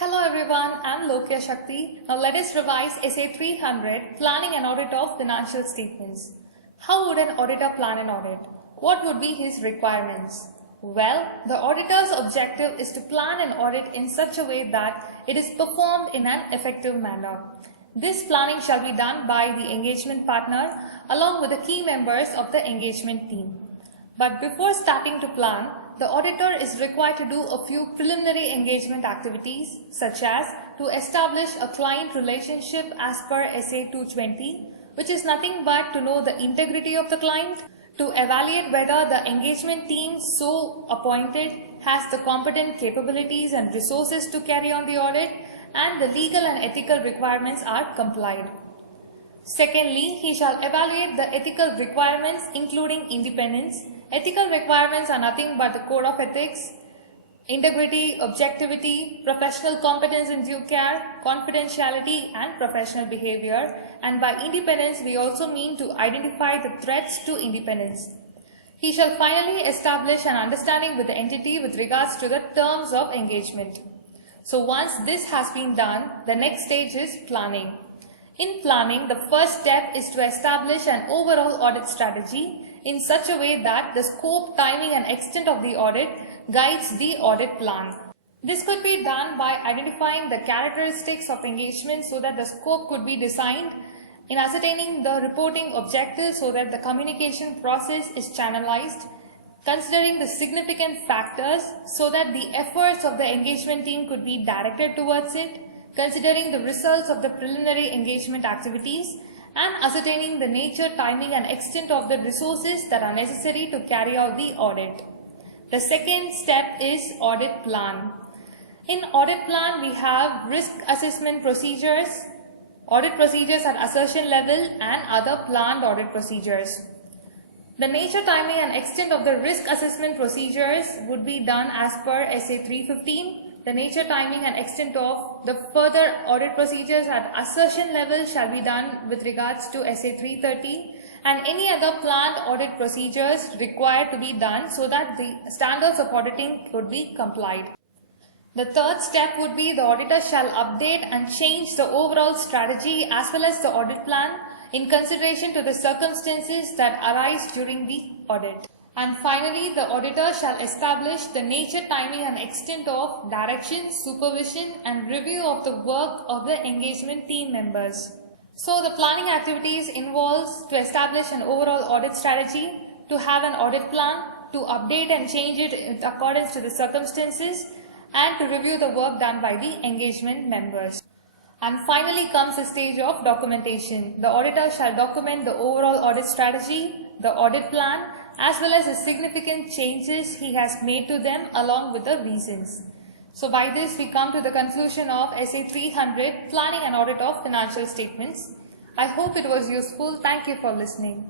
Hello everyone, I'm Lokiya Shakti. Now let us revise Essay 300, Planning and Audit of Financial Statements. How would an auditor plan an audit? What would be his requirements? Well, the auditor's objective is to plan an audit in such a way that it is performed in an effective manner. This planning shall be done by the engagement partner along with the key members of the engagement team. But before starting to plan, the auditor is required to do a few preliminary engagement activities such as to establish a client relationship as per SA 220, which is nothing but to know the integrity of the client, to evaluate whether the engagement team so appointed has the competent capabilities and resources to carry on the audit, and the legal and ethical requirements are complied. Secondly, he shall evaluate the ethical requirements including independence. Ethical requirements are nothing but the code of ethics, integrity, objectivity, professional competence in due care, confidentiality and professional behavior. And by independence we also mean to identify the threats to independence. He shall finally establish an understanding with the entity with regards to the terms of engagement. So once this has been done, the next stage is planning. In planning, the first step is to establish an overall audit strategy in such a way that the scope, timing and extent of the audit guides the audit plan. This could be done by identifying the characteristics of engagement so that the scope could be designed, in ascertaining the reporting objectives so that the communication process is channelized, considering the significant factors so that the efforts of the engagement team could be directed towards it, considering the results of the preliminary engagement activities, and ascertaining the nature, timing and extent of the resources that are necessary to carry out the audit. The second step is audit plan. In audit plan, we have risk assessment procedures, audit procedures at assertion level and other planned audit procedures. The nature, timing and extent of the risk assessment procedures would be done as per SA 315. The nature, timing and extent of the further audit procedures at assertion level shall be done with regards to SA 330, and any other planned audit procedures required to be done so that the standards of auditing could be complied. The third step would be the auditor shall update and change the overall strategy as well as the audit plan in consideration to the circumstances that arise during the audit. And finally, the auditor shall establish the nature, timing and extent of direction, supervision and review of the work of the engagement team members. So the planning activities involves to establish an overall audit strategy, to have an audit plan, to update and change it in accordance to the circumstances, and to review the work done by the engagement members. And finally comes the stage of documentation. The auditor shall document the overall audit strategy, the audit plan, as well as the significant changes he has made to them along with the reasons. So by this we come to the conclusion of Essay 300, Planning and Audit of Financial Statements. I hope it was useful. Thank you for listening.